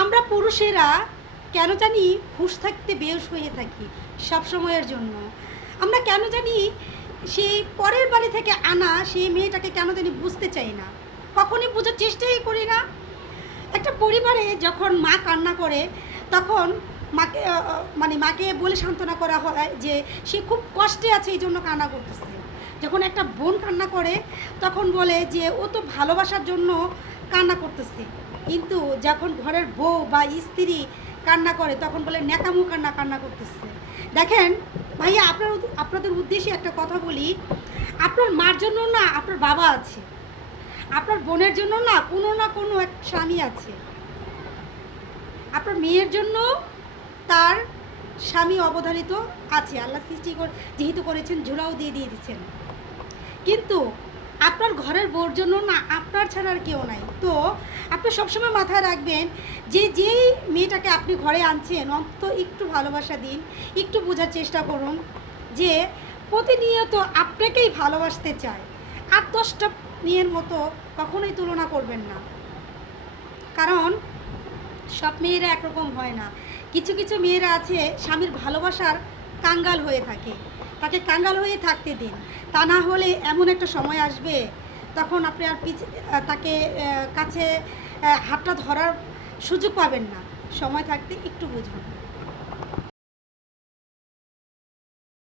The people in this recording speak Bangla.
আমরা পুরুষেরা কেন জানি হুঁশ থাকতে বেহুঁশ হয়ে থাকি সব সময়ের জন্য। আমরা কেন জানি সেই পরের বাড়ি থেকে আনা সেই মেয়েটাকে কেন জানি বুঝতে চাই না, কখনই বোঝার চেষ্টাই করি না। একটা পরিবারে যখন মা কান্না করে তখন মাকে মাকে বলে সান্ত্বনা করা হয় যে সে খুব কষ্টে আছে এই জন্য কান্না করতেছে। যখন একটা বোন কান্না করে তখন বলে যে ও তো ভালোবাসার জন্য কান্না করতেছে। কিন্তু যখন ঘরের বউ বা স্ত্রী কান্না করে তখন বলে ন্যাকামো কান্না করতেছে। দেখেন ভাইয়া, আপনাদের উদ্দেশ্যে একটা কথা বলি, আপনার মার জন্য না আপনার বাবা আছে, আপনার বোনের জন্য না কোনো এক স্বামী আছে, আপনার মেয়ের জন্য তার স্বামী অবধারিত আছে। আল্লাহ সৃষ্টি যেহেতু করেছেন জোড়াও দিয়ে দিচ্ছেন। কিন্তু আপনার ঘরের বউর জন্য না আপনার ছাড়া আর কেউ নাই। তো আপনি সবসময় মাথায় রাখবেন যে যেই মেয়েটাকে আপনি ঘরে আনছেন অন্তত একটু ভালোবাসা দিন, একটু বোঝার চেষ্টা করুন যে প্রতিনিয়ত আপনাকেই ভালোবাসতে চায়। 8-10টা মেয়ের মতো কখনোই তুলনা করবেন না, কারণ সব মেয়েরা একরকম হয় না। কিছু কিছু মেয়েরা আছে স্বামীর ভালোবাসার কাঙ্গাল হয়ে থাকে, তাকে কাঙ্গাল হয়ে থাকতে দিন। তা না হলে এমন একটা সময় আসবে তখন আপনি আর তাকে কাছে হাতটা ধরার সুযোগ পাবেন না। সময় থাকতে একটু বুঝুন।